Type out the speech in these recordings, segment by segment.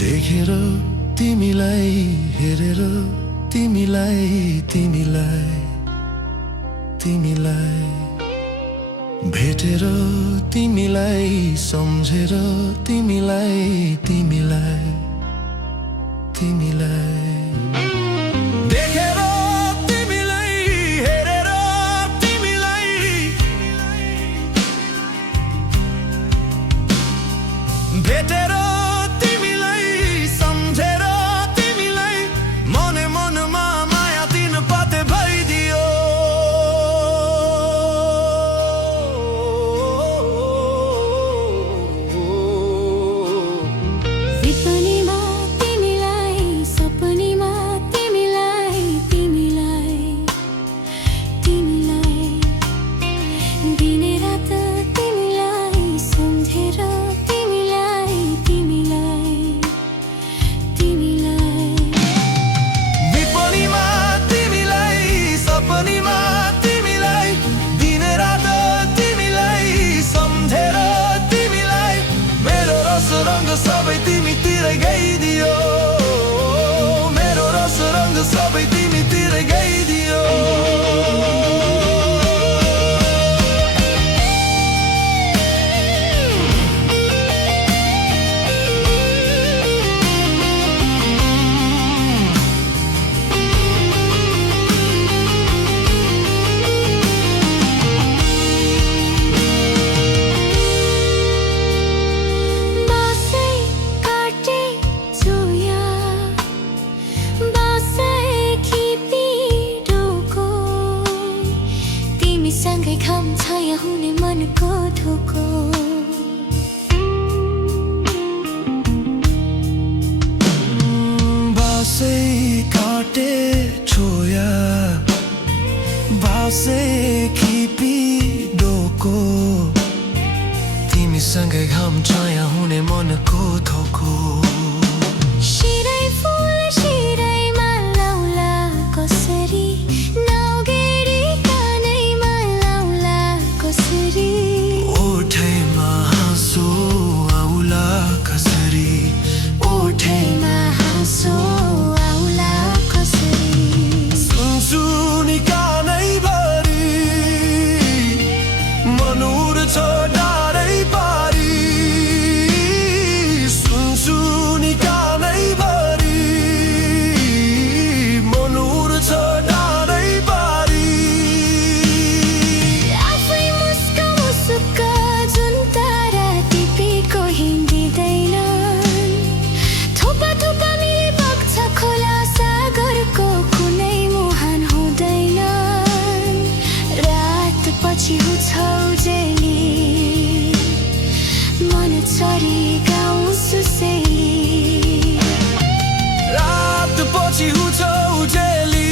देखेर तिमीलाई हेरेर तिमीलाई तिमीलाई तिमीलाई भेटेर तिमीलाई सम्झेर तिमीलाई तिमीलाई तिमीलाई देखेर तिमीलाई हेरेर तिमीलाई भेटेर तिमीलाई सम्झेर तिमीलाई मने मनमा माया दिन पाते भइदियो रंग सबै तिमीतिरै गइदियो मेरो रस रंग सबै तिमीतिरै गइदियो सँगै घाम छाया हुने मनको धोको बासै काटे छोया बासै खिपी डोको तिमीसँगै घाम छाया हुने मनको धोको शिरै फुल शिरैमा लाउला कसरी ओठैमा हाँसो आउला कसरी ओठैमा हाँसो आउला कसरी सुनसुनी कानैभरि मन उड्छ डाँडै पारी सुनसुनी कानैभरि मन उड्छ डाँडै पारी मन चरी गाउँ सुसेली रात पछि हुछौ जेली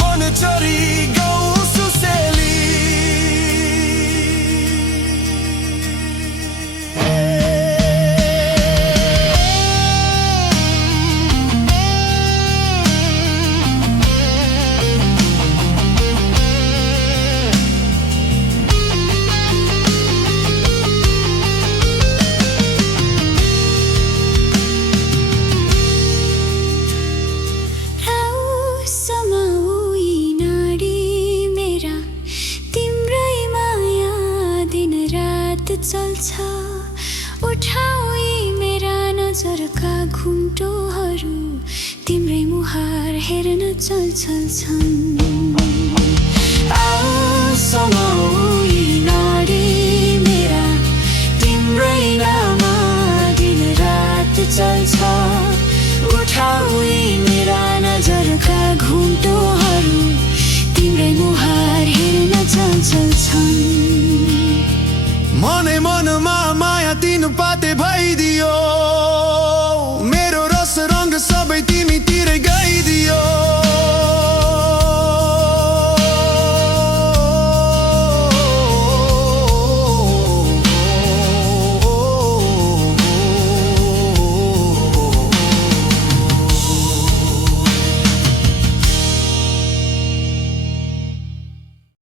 मन चरी गाउँ सुसेली चल्छ उठाऊ यी मेरा नजरका घुम्टोहरू तिम्रै मुहार हेर्न चलछन् आऊ समाऊ यी